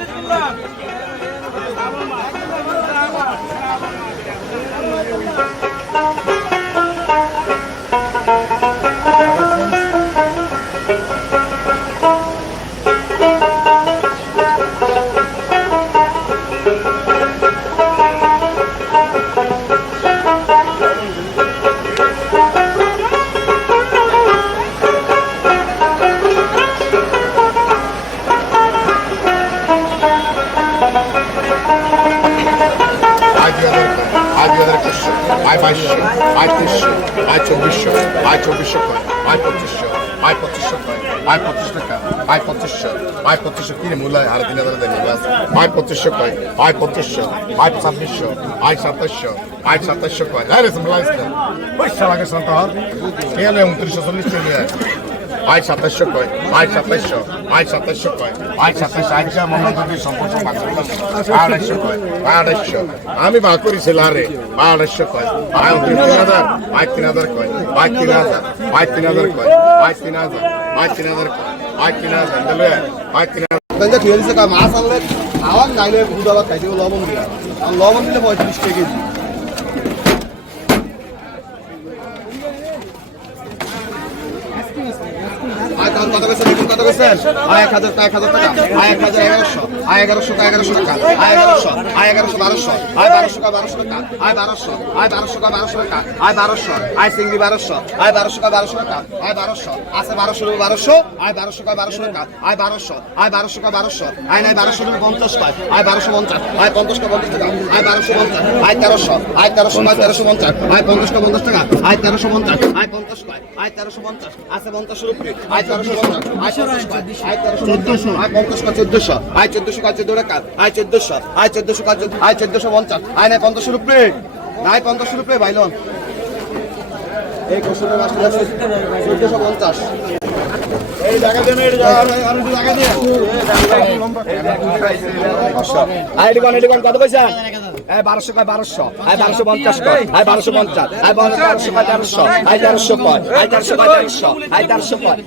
আয় দুই হাজার আয় দুই হাজার আয় বাইশশো আয় তেইশশো আয় চব্বিশশো আয় চব্বিশশো কয় আয় পঁচিশশো আয় পঁচিশশো কয় আয় পঁচিশ টাকা আয় পঁচিশশো আয় পঁচিশশো কিনে মূল্য আর তিন হাজার দেন বাস আয় পঁচিশশো কয় আয় পঁচিশশো আয় ছাব্বিশশো আয় সাতাশশো আয় সাতাশশো কয় আরে মূল্য আসতে ওই সালাকে শান্ত হর উনত্রিশশো চল্লিশ চলে আয় সাতাশশো কয়, আয় সাতাশশো আয় সাতাশশো কয়, আয় সাতাশশো আইসা মোহাম্মদ সম্পর্ক আড়াইশো কয়, আড়াইশো। আমি বা করেছিলাম আরে আড়াইশো কয়, আয় তিন হাজার, আয় তিন হাজার কয়, আয় তিন হাজার, আয় তিন হাজার কয়, আয় তিন হাজার, আয় তিন হাজার কয়, আয় তিন হাজার, আয় তিন হাজার তাহলে ঠিক আছে মাছ আনলে খাওয়ার নাইলে বুদাবা খাইতে হবে, লবণ দিলা আর লবণ দিলে পঁয়ত্রিশ টাকা কেজি আয় তাহলে কত কইছেন কত কইছেন এক হাজার এক হাজার টাকা। এক হাজার এগারোশো। আয় এগারোশো কা এগারোশো টাকা আয় এগারোশো আয় এগারোশো বারোশো আয় বারোশো কা বারোশো টাকা আয় বারোশো আয় বারোশো কা বারোশো টাকা আয় বারোশো আয় সিঙ্গি বারোশো আয় বারোশো কা বারোশো টাকা আয় বারোশো আছে বারোশো রুপে বারোশো আয় বারোশো কা বারোশো টাকা আয় বারোশো আয় বারোশো কা বারোশো আয় নাই বারোশো রুপে পঞ্চাশ পায় আয় বারোশো পঞ্চাশ আয় পঞ্চাশ কা পঞ্চাশ টাকা আয় বারোশো পঞ্চাশ আয় তেরোশো আয় তেরোশো আয় তেরোশো পঞ্চাশ আয় পঞ্চাশ কা পঞ্চাশ টাকা আয় তেরোশো পঞ্চাশ আয় পঞ্চাশ পায় আয় তেরোশো পঞ্চাশ আছে পঞ্চাশ রুপে আয় তেরোশো পঞ্চাশ আয় আয় তেরোশো আয় পঞ্চাশ কা চোদ্দশো আয় চোদ্দশো কাজ চোদ্দ টাকা আয় চোদ্দশো আয় চোদ্দশো কাজ আয় চোদ্দশো পঞ্চাশ। আয় নাই পঞ্চাশ রুপে নাই পঞ্চাশ রুপে ভাইলন এই মাস্টার চোদ্দশো পঞ্চাশ। বারোশো কয় বারোশো আই বারোশো পঞ্চাশ কয় আই বারোশো পঞ্চাশ আই বারোশো কয় তেরোশো কয় আই তেরোশো কয় তেরোশো তেরোশো কয়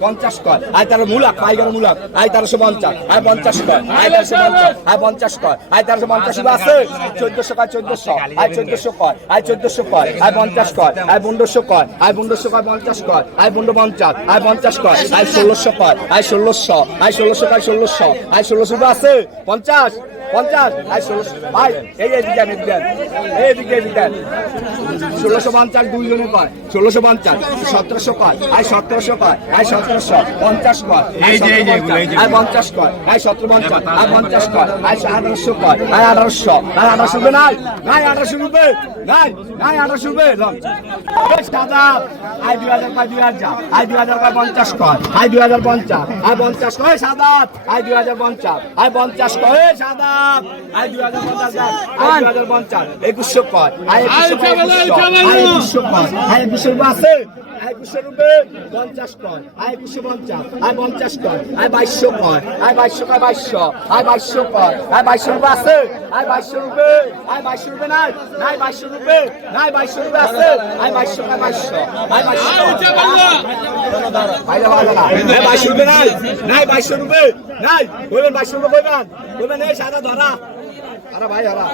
পঞ্চাশ কয় আই তেরো মূলাক পাইগার মূলাক আই তেরোশো পঞ্চাশ আই পঞ্চাশ কয় আই তেরোশো পঞ্চাশ আই পঞ্চাশ কয় আই তেরোশো পঞ্চাশ চোদ্দশো কয় চোদ্দশো আই চোদ্দশো কয় আই চোদ্দশো কয় আই পঞ্চাশ কয় আই পনেরোশো কয় আই পনেরোশো কয় পঞ্চাশ কয় আই পনেরো পঞ্চাশ আই পঞ্চাশ কয়? আয় ষোলোশো কয়। আয় ষোলোশো আয় ষোলোশো কয় ষোলোশো। আয় ষোলোশো আছে? পঞ্চাশ। পঞ্চাশ? আই ষোলোশো ভাই এই এদিকে আন। এই এদিকে এদিকে ষোলোশো পঞ্চাশ দুইজনে কয় ষোলোশো পঞ্চাশ। সতেরোশো কয় আই সতেরোশো কয় আই সতেরোশো। পঞ্চাশ আই পঞ্চাশ। কয় আই সতেরো পঞ্চাশ। পঞ্চাশ কয় আই আঠারোশো কয় আই আঠারোশো আই আঠারোশো রুপে নাই নাই আঠারোশো রুপে নাই নাই আঠারোশো রুপে আই দুই হাজার দুই হাজার। আই দুই হাজার কয় পঞ্চাশ কয় আই দুই হাজার পঞ্চাশ। আই পঞ্চাশ কয় সাদা। আই দুই হাজার পঞ্চাশ। আই পঞ্চাশ কয় সাদা। আই দুই হাজার পঞ্চাশ আই দুই হাজার পঞ্চাশ। একুশশো পথ আই একুশশো পথ আই একুশশো কয় আই একুশশো আছে। আই একুশশো রুপে পঞ্চাশ কয় আই একুশশো পঞ্চাশ আই পঞ্চাশ কয় আই বাইশশো কয় আই বাইশশো কয় বাইশশো আই বাইশশো কয় আই বাইশশো রুপে আছে আই বাইশশো রুপে আই বাইশশো রুপে নাই নাই বাইশশো রুপে নাই বাইশশো রুপে আছে আই বাইশশো কয় বাইশশো আই বাইশশো ভাই ভাই নাই বাইশশো রুপে নাই নাই বাইশশো রুপে নাই বলবেন বাইশশো রুপে বলবেন বলবেন এই সাদা ধরা। আরে ভাই হারা